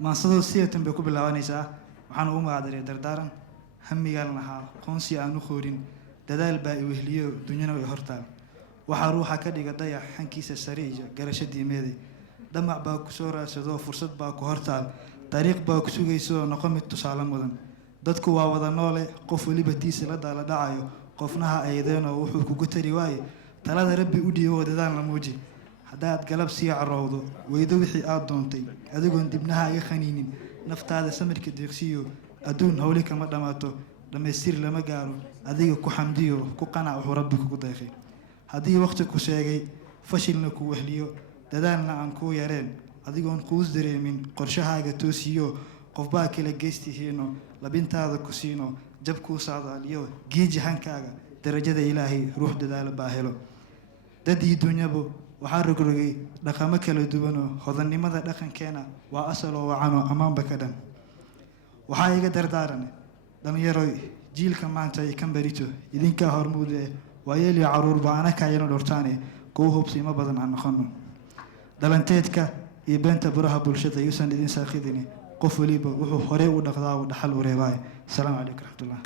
ما صدوا سيرة بيكون باللوانيسا وحنا أم عادري دردارا همي قالناها قنصي أنو خورين ددال باقي وهليو دنيانا ويهرتال waxaa ruuxa ka dhiga dayax xankiisa sariija garashadii meeday damac baa ku soo raadsadoo fursad baa ku hortaal dariiq baa ku sugayso noqon mid tusaale mudan dadku waa wada noole qof waliba tiisa la daala dhacayo qofnaha aydeeno wuxuu kugu tari waaye talada rabbi u dhiibo dadaan la muuji haddaad galab sii carowdo weydo wixii aad doontay adigoon dibnaha iga khaniinin naftaada samirka deeqsiyo adduun hawli kama dhamaato dhammaystir lama gaaro adiga ku xamdiyo ku qanac wuxuu rabbi kugu deeqay haddii waqti ku sheegay fashilna ku wehliyo dadaalna aan kuu yareen adigoon quus dareemin qorshahaaga toosiyo qofbaa kala geystihiino labintaada ku siino jab kuu socdaaliyo giiji hankaaga darajada ilaahay ruux dadaalo baa helo dadii dunyabo waxaa rogrogay dhaqamo kala duwanoo hodannimada dhaqankeena waa asaloo wacano ammaanba ka dhan waxaa iga dardaaran dhallinyaroy jiilka maanta ay kan barito idinkaa hormuud ويلي عرور بعنا كاينو دورتاني كوهب سيما بدن عن خنو دلنتيتك يبنت برها بولشة يوسن إذن ساخذني قفلي بوحو خري ودخلا ودحل وريباي السلام عليكم ورحمة الله